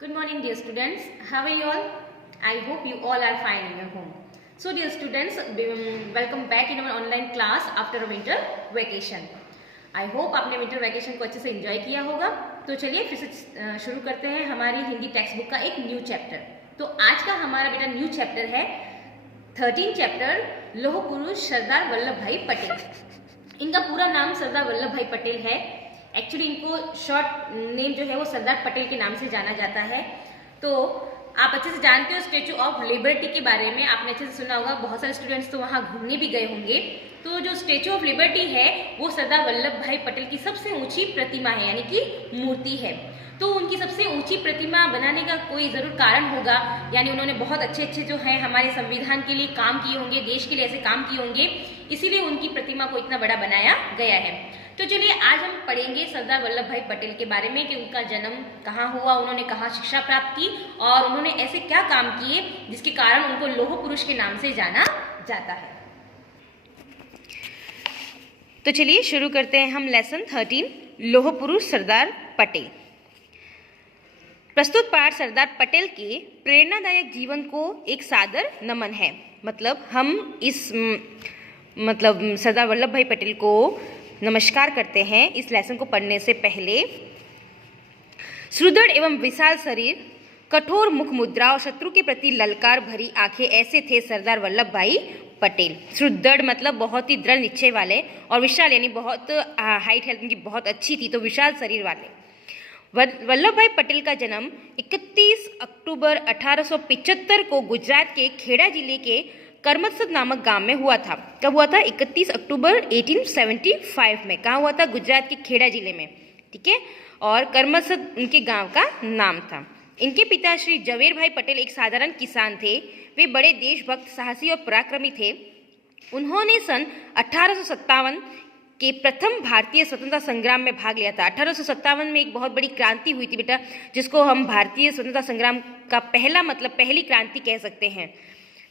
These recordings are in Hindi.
Good morning, dear students. How are you all? I hope you all are fine in your home. So, dear students, welcome back in our online class after a winter vacation. I hope आपने विंटर वैकेशन को अच्छे से एंजॉय किया होगा। तो चलिए फिर से शुरू करते हैं हमारी हिंदी टेक्स्ट बुक का एक न्यू चैप्टर। तो आज का हमारा बेटा न्यू चैप्टर है 13 चैप्टर लौह पुरुष सरदार वल्लभ भाई पटेल। इनका पूरा नाम सरदार वल्लभ भाई पटेल है। एक्चुअली इनको शॉर्ट नेम जो है वो सरदार पटेल के नाम से जाना जाता है। तो आप अच्छे से जानते हो स्टेचू ऑफ लिबर्टी के बारे में, आपने अच्छे से सुना होगा। बहुत सारे स्टूडेंट्स तो वहाँ घूमने भी गए होंगे। तो जो स्टेचू ऑफ लिबर्टी है वो सरदार वल्लभ भाई पटेल की सबसे ऊंची प्रतिमा है, यानी कि मूर्ति है। तो उनकी सबसे ऊंची प्रतिमा बनाने का कोई ज़रूर कारण होगा, यानी उन्होंने बहुत अच्छे जो हैं हमारे संविधान के लिए काम किए होंगे, देश के लिए ऐसे काम किए होंगे, इसीलिए उनकी प्रतिमा को इतना बड़ा बनाया गया है। तो चलिए आज हम पढ़ेंगे सरदार वल्लभ भाई पटेल के बारे में कि उनका जन्म कहाँ हुआ, उन्होंने कहाँ शिक्षा प्राप्त की और उन्होंने ऐसे क्या काम किए जिसके कारण उनको लौह पुरुष के नाम से जाना जाता है। तो चलिए शुरू करते हैं हम लेसन 13 लौह पुरुष सरदार पटेल। प्रस्तुत पाठ सरदार पटेल के प्रेरणादायक जीवन को एक सादर नमन है। मतलब हम इस सरदार वल्लभ भाई पटेल को नमस्कार करते हैं इस लेसन को पढ़ने से पहले। सुदृढ़ एवं विशाल शरीर, कठोर मुख मुद्रा और शत्रु के प्रति ललकार भरी आंखें, ऐसे थे सरदार वल्लभ भाई पटेल। सुदृढ़ मतलब बहुत ही दृढ़ निश्चय वाले, और विशाल यानी बहुत हाइट हेल्थ उनकी बहुत अच्छी थी, तो विशाल शरीर वाले। वल्लभ भाई पटेल का जन्म 31 अक्टूबर 1875 को गुजरात के खेड़ा जिले के करमसद नामक गांव में हुआ था। कब हुआ था? 31 अक्टूबर 1875 में। कहाँ हुआ था? गुजरात के खेड़ा जिले में। ठीक है। और करमसद उनके गांव का नाम था। इनके पिता श्री जवेर भाई पटेल एक साधारण किसान थे। वे बड़े देशभक्त, साहसी और पराक्रमी थे। उन्होंने सन 1857 के प्रथम भारतीय स्वतंत्रता संग्राम में भाग लिया था। 1857 में एक बहुत बड़ी क्रांति हुई थी बेटा, जिसको हम भारतीय स्वतंत्रता संग्राम का पहली क्रांति कह सकते हैं।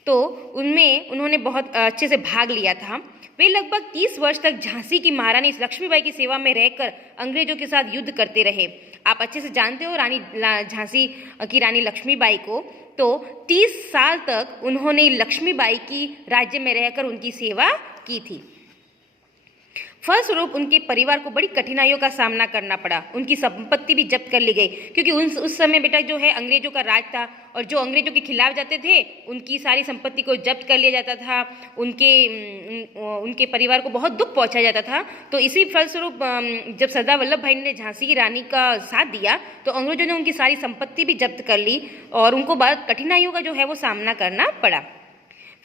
तो उनमें उन्होंने बहुत अच्छे से भाग लिया था। वे लगभग 30 वर्ष तक झांसी की महारानी लक्ष्मीबाई की सेवा में रहकर अंग्रेजों के साथ युद्ध करते रहे। आप अच्छे से जानते हो झांसी की रानी लक्ष्मीबाई को। तो 30 साल तक उन्होंने लक्ष्मीबाई की राज्य में रहकर उनकी सेवा की थी। फलस्वरूप उनके परिवार को बड़ी कठिनाइयों का सामना करना पड़ा। उनकी संपत्ति भी जब्त कर ली गई, क्योंकि उस समय बेटा जो है अंग्रेजों का राज था, और जो अंग्रेजों के खिलाफ जाते थे उनकी सारी संपत्ति को जब्त कर लिया जाता था। उनके परिवार को बहुत दुख पहुंचाया जाता था। तो इसी फलस्वरूप जब सरदार वल्लभ भाई ने झांसी की रानी का साथ दिया तो अंग्रेजों ने उनकी सारी संपत्ति भी जब्त कर ली और उनको बहुत कठिनाइयों का जो है वो सामना करना पड़ा।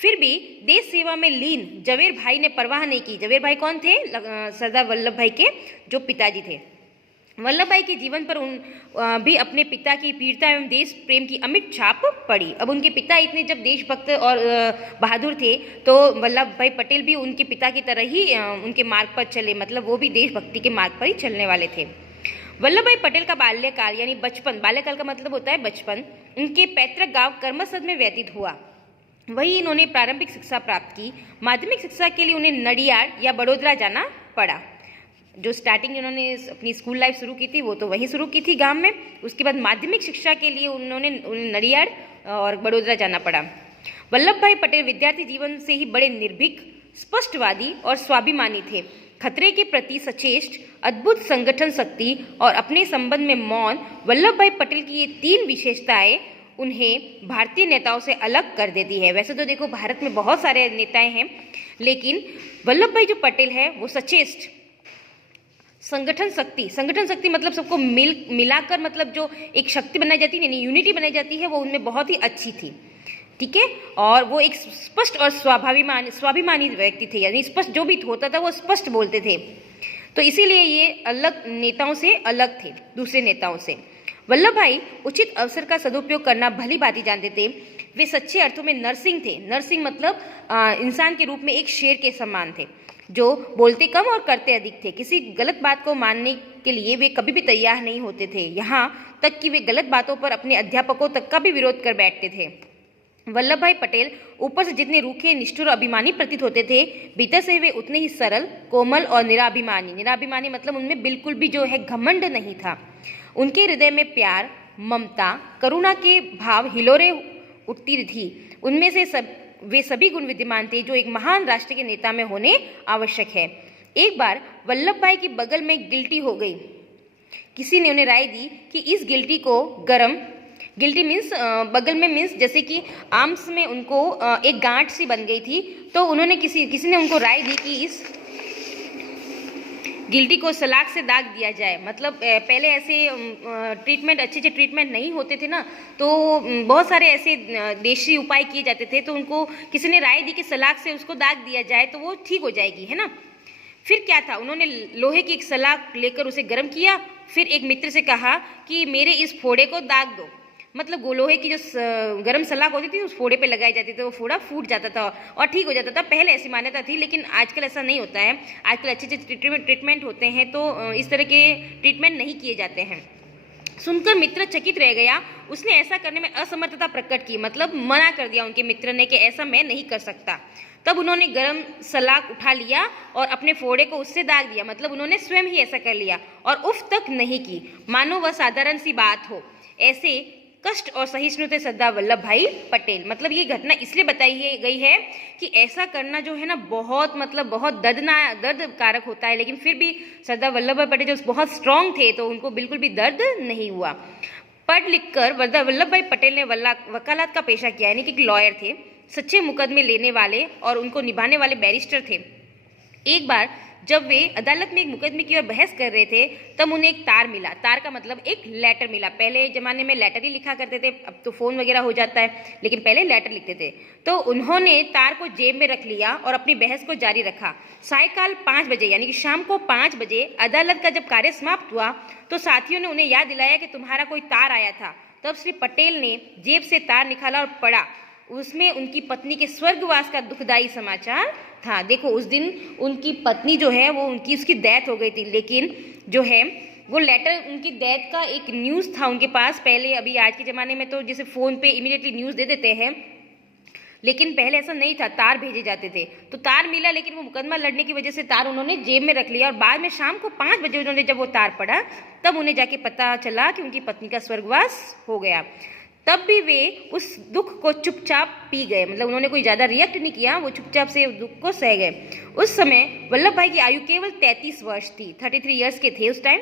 फिर भी देश सेवा में लीन जवेर भाई ने परवाह नहीं की। जवेर भाई कौन थे? सरदार वल्लभ भाई के जो पिताजी थे। वल्लभ भाई के जीवन पर भी अपने पिता की वीरता एवं देश प्रेम की अमिट छाप पड़ी। अब उनके पिता इतने जब देशभक्त और बहादुर थे, तो वल्लभ भाई पटेल भी उनके पिता की तरह ही उनके मार्ग पर चले, मतलब वो भी देशभक्ति के मार्ग पर ही चलने वाले थे। वल्लभ भाई पटेल का बाल्यकाल यानी बचपन, बाल्यकाल का मतलब होता है बचपन, उनके पैतृक गांव करमसद में व्यतीत हुआ। वहीं इन्होंने प्रारंभिक शिक्षा प्राप्त की। माध्यमिक शिक्षा के लिए उन्हें नडियाड या बड़ोदरा जाना पड़ा। जो स्टार्टिंग इन्होंने अपनी स्कूल लाइफ शुरू की थी वो तो वहीं शुरू की थी गांव में। उसके बाद माध्यमिक शिक्षा के लिए उन्हें नडियाड और बड़ोदरा जाना पड़ा। वल्लभ भाई पटेल विद्यार्थी जीवन से ही बड़े निर्भीक, स्पष्टवादी और स्वाभिमानी थे। खतरे के प्रति सचेष्ट, अद्भुत संगठन शक्ति और अपने संबंध में मौन, वल्लभ भाई पटेल की ये 3 विशेषताएं उन्हें भारतीय नेताओं से अलग कर देती है। वैसे तो देखो भारत में बहुत सारे नेताएं हैं, लेकिन वल्लभ भाई जो पटेल है वो सचेष्ट, संगठन शक्ति मतलब सबको मिलाकर, मतलब जो एक शक्ति बनाई जाती है, यूनिटी बनाई जाती है, वो उनमें बहुत ही अच्छी थी। ठीक है। और वो एक स्पष्ट और स्वाभिमानी व्यक्ति थे, यानी स्पष्ट जो भी होता था वो स्पष्ट बोलते थे। तो इसीलिए ये अलग नेताओं से अलग थे, दूसरे नेताओं से। वल्लभ भाई उचित अवसर का सदुपयोग करना भली भांति जानते थे। वे सच्चे अर्थों में नरसिंह थे। नरसिंह मतलब इंसान के रूप में एक शेर के समान थे, जो बोलते कम और करते अधिक थे। किसी गलत बात को मानने के लिए वे कभी भी तैयार नहीं होते थे, यहाँ तक कि वे गलत बातों पर अपने अध्यापकों तक का भी विरोध कर बैठते थे। वल्लभ भाई पटेल ऊपर से जितने रूखे, निष्ठुर, अभिमानी प्रतीत होते थे, भीतर से वे उतने ही सरल, कोमल और निराभिमानी मतलब उनमें बिल्कुल भी जो है घमंड नहीं था। उनके हृदय में प्यार, ममता, करुणा के भाव हिलोरे उठती थी। उनमें से वे सभी गुण विद्यमान थे जो एक महान राष्ट्र के नेता में होने आवश्यक है। एक बार वल्लभ भाई की बगल में गिल्टी हो गई। किसी ने उन्हें राय दी कि इस गिल्टी को गिल्टी मीन्स बगल में मीन्स जैसे कि आर्म्स में उनको एक गांठ सी बन गई थी, तो उन्होंने किसी ने उनको राय दी कि इस गिल्टी को सलाख से दाग दिया जाए। मतलब पहले ऐसे अच्छे ट्रीटमेंट नहीं होते थे ना, तो बहुत सारे ऐसे देशी उपाय किए जाते थे, तो उनको किसी ने राय दी कि सलाख से उसको दाग दिया जाए तो वो ठीक हो जाएगी, है ना। फिर क्या था, उन्होंने लोहे की एक सलाख लेकर उसे गर्म किया, फिर एक मित्र से कहा कि मेरे इस फोड़े को दाग दो। मतलब लोहे की जो गर्म सलाख होती थी उस फोड़े पे लगाई जाती थी, वो फोड़ा फूट जाता था और ठीक हो जाता था। पहले ऐसी मान्यता थी, लेकिन आजकल ऐसा नहीं होता है। आजकल अच्छे ट्रीटमेंट होते हैं, तो इस तरह के ट्रीटमेंट नहीं किए जाते हैं। सुनकर मित्र चकित रह गया। उसने ऐसा करने में असमर्थता प्रकट की, मतलब मना कर दिया उनके मित्र ने कि ऐसा मैं नहीं कर सकता। तब उन्होंने गर्म सलाख उठा लिया और अपने फोड़े को उससे दाग दिया। मतलब उन्होंने स्वयं ही ऐसा कर लिया और उफ तक नहीं की, मानो वह साधारण सी बात हो। ऐसे कष्ट और सहिष्णु थे सरदार वल्लभ भाई पटेल। मतलब ये घटना इसलिए बताई गई है कि ऐसा करना जो है ना बहुत दर्द कारक होता है, लेकिन फिर भी सरदार वल्लभ भाई पटेल जो बहुत स्ट्रांग थे, तो उनको बिल्कुल भी दर्द नहीं हुआ। पढ़ लिख कर सरदार वल्लभ भाई पटेल ने वकालत का पेशा किया, यानी कि लॉयर थे, सच्चे मुकदमे लेने वाले और उनको निभाने वाले बैरिस्टर थे। एक बार जब वे अदालत में एक मुकदमे की ओर बहस कर रहे थे, तब उन्हें एक तार मिला। तार का मतलब एक लेटर मिला। पहले ज़माने में लेटर ही लिखा करते थे, अब तो फ़ोन वगैरह हो जाता है, लेकिन पहले लेटर लिखते थे। तो उन्होंने तार को जेब में रख लिया और अपनी बहस को जारी रखा। सायकाल 5 बजे यानी कि शाम को 5 बजे अदालत का जब कार्य समाप्त हुआ, तो साथियों ने उन्हें याद दिलाया कि तुम्हारा कोई तार आया था। तब श्री पटेल ने जेब से तार निकाला और पढ़ा। उसमें उनकी पत्नी के स्वर्गवास का दुखदायी समाचार था। देखो, उस दिन उनकी पत्नी जो है वो उसकी डेथ हो गई थी, लेकिन जो है वो लेटर उनकी डेथ का एक न्यूज़ था उनके पास। पहले अभी आज के ज़माने में तो जैसे फ़ोन पे इमीडिएटली न्यूज़ दे देते हैं, लेकिन पहले ऐसा नहीं था, तार भेजे जाते थे। तो तार मिला, लेकिन वो मुकदमा लड़ने की वजह से तार उन्होंने जेब में रख लिया और बाद में शाम को 5 बजे उन्होंने जब वो तार पढ़ा, तब उन्हें जाके पता चला कि उनकी पत्नी का स्वर्गवास हो गया। तब भी वे उस दुख को चुपचाप पी गए। मतलब उन्होंने कोई ज़्यादा रिएक्ट नहीं किया, वो चुपचाप से दुख को सह गए। उस समय वल्लभ भाई की आयु केवल 33 वर्ष थी, 33 ईयर्स के थे उस टाइम।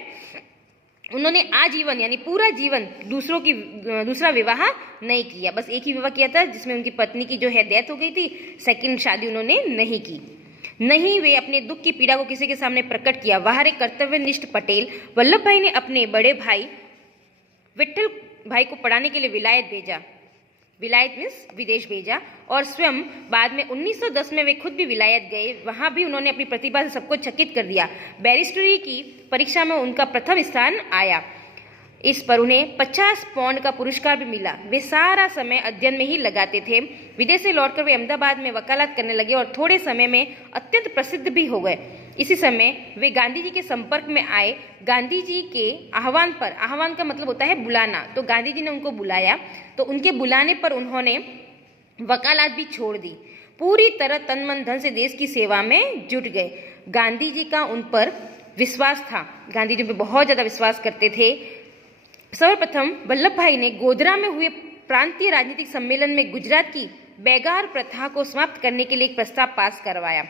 उन्होंने आजीवन यानी पूरा जीवन दूसरा विवाह नहीं किया, बस एक ही विवाह किया था जिसमें उनकी पत्नी की जो है डेथ हो गई थी। सेकंड शादी उन्होंने नहीं की। नहीं वे अपने दुख की पीड़ा को किसी के सामने प्रकट किया। बाहर एक कर्तव्यनिष्ठ पटेल वल्लभ भाई ने अपने बड़े भाई विट्ठल भाई को पढ़ाने के लिए विलायत भेजा। विलायत मीन्स विदेश भेजा, और स्वयं बाद में 1910 में वे खुद भी विलायत गए। वहाँ भी उन्होंने अपनी प्रतिभा से सबको चकित कर दिया। बैरिस्टरी की परीक्षा में उनका प्रथम स्थान आया। इस पर उन्हें 50 पाउंड का पुरस्कार भी मिला। वे सारा समय अध्ययन में ही लगाते थे। विदेश से लौटकर वे अहमदाबाद में वकालत करने लगे और थोड़े समय में अत्यंत प्रसिद्ध भी हो गए। इसी समय वे गांधी जी के संपर्क में आए। गांधी जी के आह्वान पर, आह्वान का मतलब होता है बुलाना, तो गांधी जी ने उनको बुलाया, तो उनके बुलाने पर उन्होंने वकालत भी छोड़ दी। पूरी तरह तन मन धन से देश की सेवा में जुट गए। गांधी जी का उन पर विश्वास था, गांधी जी पे बहुत ज़्यादा विश्वास करते थे। सर्वप्रथम वल्लभ भाई ने गोधरा में हुए प्रांतीय राजनीतिक सम्मेलन में गुजरात की बेगार प्रथा को समाप्त करने के लिए एक प्रस्ताव पास करवाया।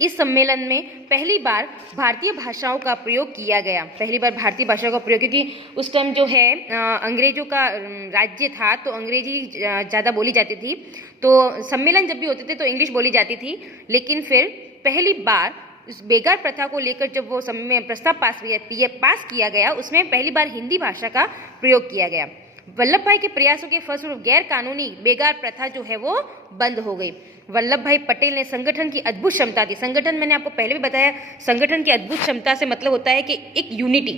इस सम्मेलन में पहली बार भारतीय भाषाओं का प्रयोग किया गया। पहली बार भारतीय भाषाओं का प्रयोग, क्योंकि उस टाइम जो है अंग्रेजों का राज्य था, तो अंग्रेजी ज़्यादा बोली जाती थी। तो सम्मेलन जब भी होते थे तो इंग्लिश बोली जाती थी, लेकिन फिर पहली बार इस बेगार प्रथा को लेकर जब वो प्रस्ताव पास किया गया, उसमें पहली बार हिंदी भाषा का प्रयोग किया गया। वल्लभ भाई के प्रयासों के फलस्वरूप गैर कानूनी बेगार प्रथा जो है वो बंद हो गई। वल्लभ भाई पटेल ने संगठन की अद्भुत क्षमता थी। संगठन मैंने आपको पहले भी बताया, संगठन की अद्भुत क्षमता से मतलब होता है कि एक यूनिटी,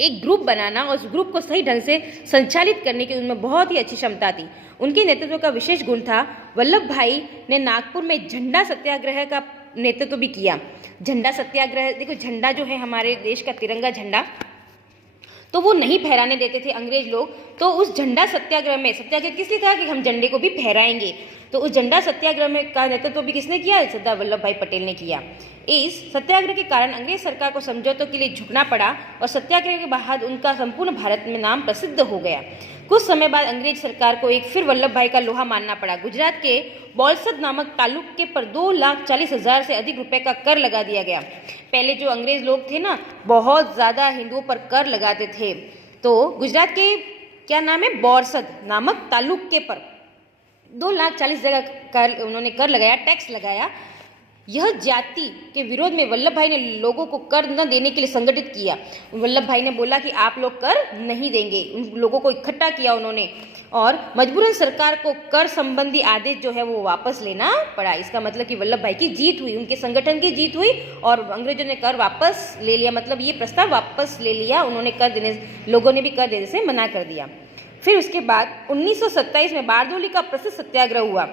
एक ग्रुप बनाना और उस ग्रुप को सही ढंग से संचालित करने की उनमें बहुत ही अच्छी क्षमता थी। उनके नेतृत्व का विशेष गुण था, वल्लभ भाई ने नागपुर में झंडा सत्याग्रह का नेतृत्व भी किया। झंडा सत्याग्रह, देखो झंडा जो है हमारे देश का तिरंगा झंडा, तो वो नहीं फहराने देते थे अंग्रेज लोग। तो उस झंडा सत्याग्रह में, सत्याग्रह किस लिए था कि हम झंडे को भी फहराएंगे, तो उस झंडा सत्याग्रह में का नेतृत्व भी किसने किया? सरदार वल्लभ भाई पटेल ने किया। इस सत्याग्रह के कारण अंग्रेज सरकार को समझौतों के लिए झुकना पड़ा और सत्याग्रह के बाद उनका संपूर्ण भारत में नाम प्रसिद्ध हो गया। कुछ समय बाद अंग्रेज सरकार को एक फिर वल्लभ भाई का लोहा मानना पड़ा। गुजरात के बोलसद नामक तालुके पर 2,40,000 से अधिक रुपए का कर लगा दिया गया। पहले जो अंग्रेज लोग थे ना, बहुत ज़्यादा हिंदुओं पर कर लगाते थे। तो गुजरात के क्या नाम है, बोरसद नामक तालुके पर 2,40,000 जगह कर उन्होंने कर लगाया, टैक्स लगाया। यह जाति के विरोध में वल्लभ भाई ने लोगों को कर न देने के लिए संगठित किया। वल्लभ भाई ने बोला कि आप लोग कर नहीं देंगे, उन लोगों को इकट्ठा किया उन्होंने और मजबूरन सरकार को कर संबंधी आदेश जो है वो वापस लेना पड़ा। इसका मतलब कि वल्लभ भाई की जीत हुई, उनके संगठन की जीत हुई और अंग्रेजों ने कर वापस ले लिया, मतलब ये प्रस्ताव वापस ले लिया उन्होंने, कर देने लोगों ने भी कर देने से मना कर दिया। फिर उसके बाद 1927 में बारदोली का प्रसिद्ध सत्याग्रह हुआ।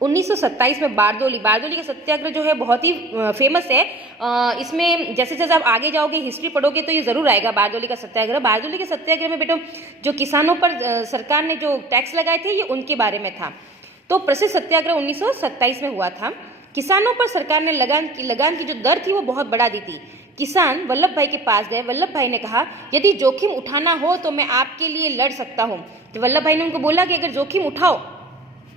1927 में बारदोली का सत्याग्रह जो है बहुत ही फेमस है। इसमें जैसे जैसे आप आगे जाओगे, हिस्ट्री पढ़ोगे तो ये ज़रूर आएगा बारदोली का सत्याग्रह। बारदोली के सत्याग्रह में बेटो जो किसानों पर सरकार ने जो टैक्स लगाए थे ये उनके बारे में था। तो प्रसिद्ध सत्याग्रह 1927 में हुआ था। किसानों पर सरकार ने लगान की जो दर थी वो बहुत बढ़ा दी थी। किसान वल्लभ भाई के पास गए। वल्लभ भाई ने कहा यदि जोखिम उठाना हो तो मैं आपके लिए लड़ सकता हूँ। तो वल्लभ भाई ने उनको बोला कि अगर जोखिम उठाओ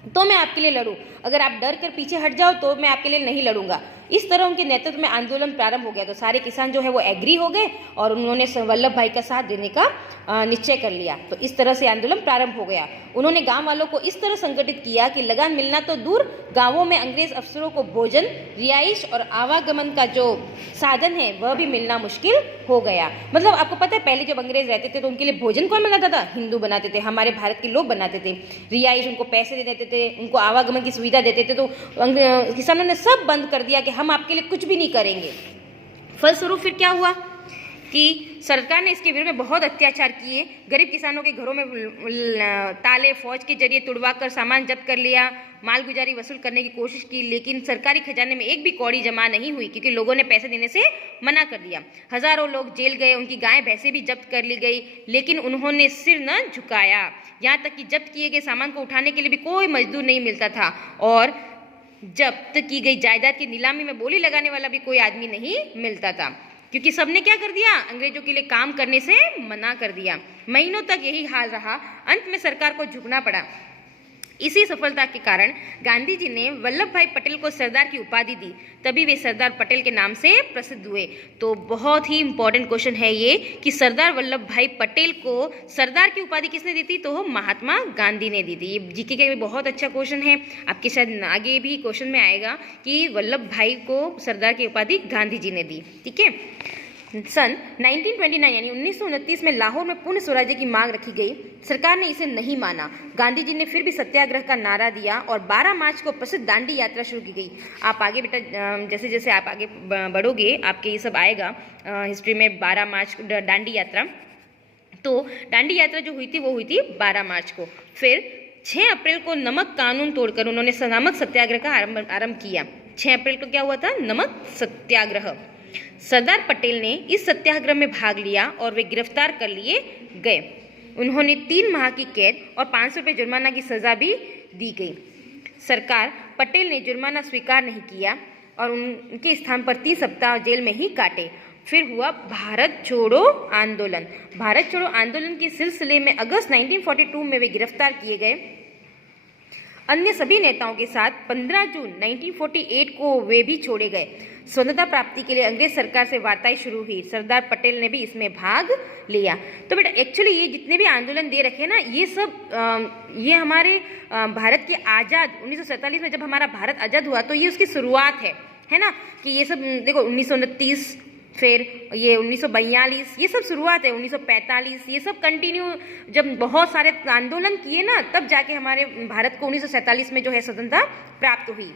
तो मैं आपके लिए लड़ूं, अगर आप डर कर पीछे हट जाओ तो मैं आपके लिए नहीं लड़ूंगा। इस तरह उनके नेतृत्व में आंदोलन प्रारंभ हो गया। तो सारे किसान जो है वो एग्री हो गए और उन्होंने वल्लभ भाई का साथ देने का निश्चय कर लिया। तो इस तरह से आंदोलन प्रारंभ हो गया। उन्होंने गांव वालों को इस तरह संगठित किया कि लगान मिलना तो दूर, गांवों में अंग्रेज अफसरों को भोजन, रिहाइश और आवागमन का जो साधन है वह भी मिलना मुश्किल हो गया। मतलब आपको पता है पहले जब अंग्रेज रहते थे तो उनके लिए भोजन कौन बनाता था, हिंदू बनाते थे, हमारे भारत के लोग बनाते थे। रिहाइश उनको पैसे दे देते थे, उनको आवागमन की सुविधा देते थे। तो किसानों ने सब बंद कर दिया कि हम आपके लिए कुछ भी नहीं करेंगे। फलस्वरूप फिर क्या हुआ कि सरकार ने इसके विरोध में बहुत अत्याचार किए। गरीब किसानों के घरों में ताले फौज के जरिए तुड़वाकर सामान जब्त कर लिया, मालगुजारी वसूल करने की कोशिश की, लेकिन सरकारी खजाने में एक भी कौड़ी जमा नहीं हुई क्योंकि लोगों ने पैसे देने से मना कर दिया। हजारों लोग जेल गए, उनकी गायें भैंसें भी जब्त कर ली गई, लेकिन उन्होंने सिर न झुकाया। यहाँ तक कि जब्त किए गए सामान को उठाने के लिए भी कोई मजदूर नहीं मिलता था और जब्त की गई जायदाद की नीलामी में बोली लगाने वाला भी कोई आदमी नहीं मिलता था, क्योंकि सबने क्या कर दिया, अंग्रेजों के लिए काम करने से मना कर दिया। महीनों तक यही हाल रहा। अंत में सरकार को झुकना पड़ा। इसी सफलता के कारण गांधी जी ने वल्लभ भाई पटेल को सरदार की उपाधि दी, तभी वे सरदार पटेल के नाम से प्रसिद्ध हुए। तो बहुत ही इंपॉर्टेंट क्वेश्चन है ये कि सरदार वल्लभ भाई पटेल को सरदार की उपाधि किसने दी थी, तो महात्मा गांधी ने दी थी। ये जीके का भी बहुत अच्छा क्वेश्चन है, आपके शायद आगे भी क्वेश्चन में आएगा कि वल्लभ भाई को सरदार की उपाधि गांधी जी ने दी। ठीक है। सन 1929 यानी 1929 में लाहौर में पूर्ण स्वराज्य की मांग रखी गई। सरकार ने इसे नहीं माना। गांधी जी ने फिर भी सत्याग्रह का नारा दिया और 12 मार्च को प्रसिद्ध दांडी यात्रा शुरू की गई। आप आगे बेटा जैसे जैसे आप आगे बढ़ोगे आपके ये सब आएगा हिस्ट्री में। 12 मार्च दांडी यात्रा, तो दांडी यात्रा जो हुई थी वो हुई थी 12 मार्च को। फिर 6 अप्रैल को नमक कानून तोड़कर उन्होंने नमक सत्याग्रह का आरंभ किया। 6 अप्रैल को क्या हुआ था, नमक सत्याग्रह। सरदार पटेल ने इस सत्याग्रह में भाग लिया और वे गिरफ्तार कर लिए गए। उन्होंने 3 माह की कैद और 500 रुपये जुर्माना की सजा भी दी गई। सरकार पटेल ने जुर्माना स्वीकार नहीं किया और उनके स्थान पर 3 सप्ताह जेल में ही काटे। फिर हुआ भारत छोड़ो आंदोलन। भारत छोड़ो आंदोलन के सिलसिले में अगस्त 1942 में वे गिरफ्तार किए गए। अन्य सभी नेताओं के साथ 15 जून 1948 को वे भी छोड़े गए। स्वतंत्रता प्राप्ति के लिए अंग्रेज सरकार से वार्ताएं शुरू हुई। सरदार पटेल ने भी इसमें भाग लिया। तो बेटा एक्चुअली ये जितने भी आंदोलन दे रखे ना, ये सब ये हमारे भारत के आज़ाद 1947 में जब हमारा भारत आज़ाद हुआ तो ये उसकी शुरुआत है ना, कि ये सब देखो 1929, फिर ये 1942, ये सब शुरुआत है। 1945 ये सब कंटिन्यू, जब बहुत सारे आंदोलन किए ना तब जाके हमारे भारत को 1947 में जो है स्वतंत्रता प्राप्त हुई।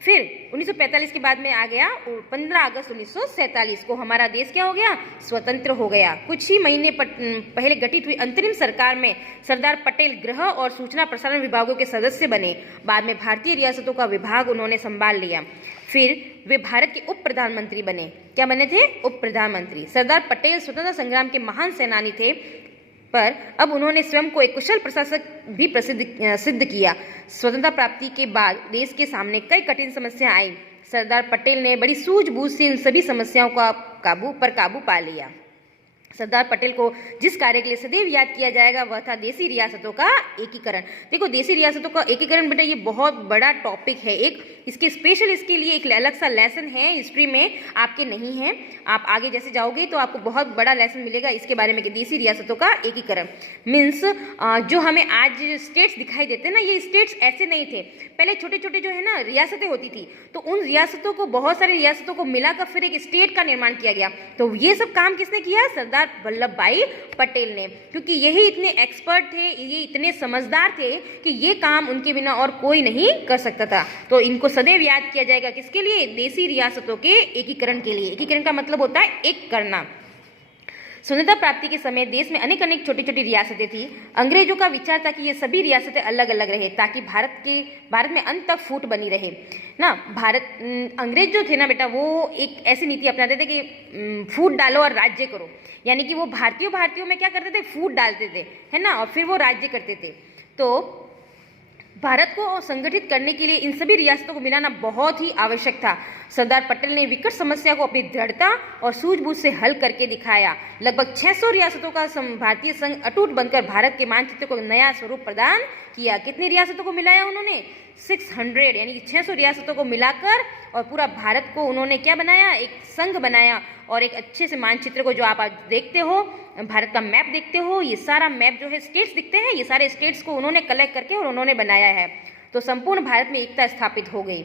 फिर 1945 के बाद में आ गया 15 अगस्त 1947 को हमारा देश क्या हो गया, स्वतंत्र हो गया। कुछ ही महीने पहले गठित हुई अंतरिम सरकार में सरदार पटेल गृह और सूचना प्रसारण विभागों के सदस्य बने। बाद में भारतीय रियासतों का विभाग उन्होंने संभाल लिया। फिर वे भारत के उप प्रधानमंत्री बने। क्या बने थे, उप प्रधानमंत्री। सरदार पटेल स्वतंत्रता संग्राम के महान सेनानी थे, पर अब उन्होंने स्वयं को एक कुशल प्रशासक भी सिद्ध किया। स्वतंत्रता प्राप्ति के बाद देश के सामने कई कठिन समस्याएं आई। सरदार पटेल ने बड़ी सूझबूझ से इन सभी समस्याओं का काबू पा लिया। सरदार पटेल को जिस कार्य के लिए सदैव याद किया जाएगा वह था देसी रियासतों का एकीकरण। देखो, देसी रियासतों का एकीकरण बेटा ये बहुत बड़ा टॉपिक है, एक इसके स्पेशल इसके लिए एक अलग सा लेसन है हिस्ट्री में, आपके नहीं है। आप आगे जैसे जाओगे तो आपको बहुत बड़ा लेसन मिलेगा इसके बारे में कि देसी रियासतों का एकीकरण मीन्स जो हमें आज स्टेट्स दिखाई देते हैं ना, ये स्टेट्स ऐसे नहीं थे। पहले छोटे छोटे जो है ना रियासतें होती थी, तो उन रियासतों को, बहुत सारी रियासतों को मिलाकर फिर एक स्टेट का निर्माण किया गया। तो ये सब काम किसने किया? सरदार वल्लभ भाई पटेल ने, क्योंकि यही इतने एक्सपर्ट थे, ये इतने समझदार थे कि ये काम उनके बिना और कोई नहीं कर सकता था। तो इनको सदैव याद किया जाएगा किसके लिए? देसी रियासतों के एकीकरण के लिए। एकीकरण का मतलब होता है एक करना। स्वतंत्रता प्राप्ति के समय देश में अनेक छोटी छोटी रियासतें थी। अंग्रेजों का विचार था कि ये सभी रियासतें अलग अलग रहे ताकि भारत में अंत तक फूट बनी रहे ना। अंग्रेज जो थे ना बेटा, वो एक ऐसी नीति अपनाते थे कि फूट डालो और राज्य करो, यानी कि वो भारतीयों में क्या करते थे? फूट डालते थे, है ना, और फिर वो राज्य करते थे। तो भारत को संगठित करने के लिए इन सभी रियासतों को मिलाना बहुत ही आवश्यक था। सरदार पटेल ने विकट समस्या को अपनी दृढ़ता और सूझबूझ से हल करके दिखाया। लगभग 600 रियासतों का भारतीय संघ अटूट बनकर भारत के मानचित्र को नया स्वरूप प्रदान किया। कितनी रियासतों को मिलाया उन्होंने? 600, यानी कि 600 रियासतों को मिलाकर और पूरा भारत को उन्होंने क्या बनाया? एक संघ बनाया। और एक अच्छे से मानचित्र को, जो आप आज देखते हो, भारत का मैप देखते हो, ये सारा मैप जो है स्टेट्स दिखते हैं, ये सारे स्टेट्स को उन्होंने कलेक्ट करके और उन्होंने बनाया है। तो संपूर्ण भारत में एकता स्थापित हो गई,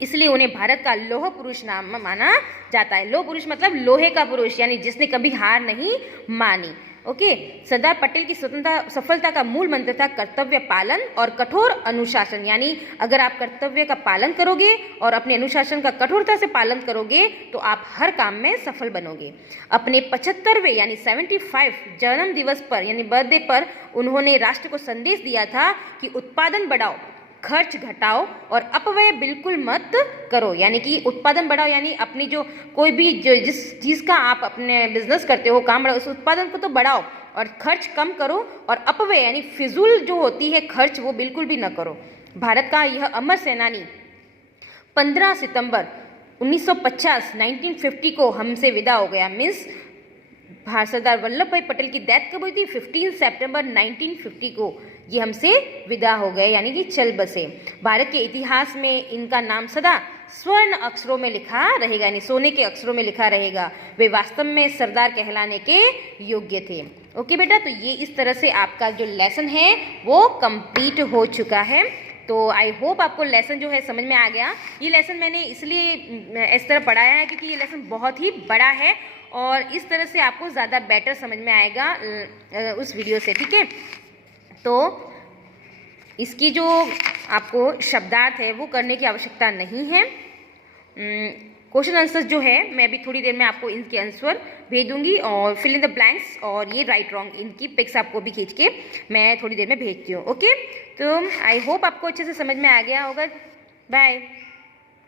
इसलिए उन्हें भारत का लौह पुरुष नाम माना जाता है। लौह पुरुष मतलब लोहे का पुरुष, यानी जिसने कभी हार नहीं मानी। ओके, सरदार पटेल की सफलता का मूल मंत्र था कर्तव्य पालन और कठोर अनुशासन। यानी अगर आप कर्तव्य का पालन करोगे और अपने अनुशासन का कठोरता से पालन करोगे तो आप हर काम में सफल बनोगे। अपने 75वें यानी 75 जन्म दिवस पर यानी बर्थडे पर उन्होंने राष्ट्र को संदेश दिया था कि उत्पादन बढ़ाओ, खर्च घटाओ और अपव्यय बिल्कुल मत करो। यानी कि उत्पादन बढ़ाओ, यानी अपनी जो कोई भी जिस चीज़ का आप अपने बिजनेस करते हो, काम बढ़ाओ, उस उत्पादन को तो बढ़ाओ और खर्च कम करो, और अपव्यय यानी फिजूल जो होती है खर्च, वो बिल्कुल भी न करो। भारत का यह अमर सेनानी 15 सितंबर 1950 को हमसे विदा हो गया। मीन्स सरदार वल्लभ भाई पटेल की डेथ कब हुई थी? 15 सितंबर 1950 को ये हमसे विदा हो गए, यानी कि चल बसे। भारत के इतिहास में इनका नाम सदा स्वर्ण अक्षरों में लिखा रहेगा, यानी सोने के अक्षरों में लिखा रहेगा। वे वास्तव में सरदार कहलाने के योग्य थे। ओके बेटा, तो ये इस तरह से आपका जो लेसन है वो कंप्लीट हो चुका है। तो आई होप आपको लेसन जो है समझ में आ गया। ये लेसन मैंने इसलिए इस तरह पढ़ाया है क्योंकि ये लेसन बहुत ही बड़ा है और इस तरह से आपको ज़्यादा बेटर समझ में आएगा उस वीडियो से, ठीक है। तो इसकी जो आपको शब्दार्थ है वो करने की आवश्यकता नहीं है। क्वेश्चन आंसर जो है मैं अभी थोड़ी देर में आपको इनके आंसर भेज दूंगी और फिल इन द ब्लैंक्स और ये राइट रॉन्ग इनकी पिक्स आपको भी खींच के मैं थोड़ी देर में भेजती हूँ। ओके, तो आई होप आपको अच्छे से समझ में आ गया होगा। बाय।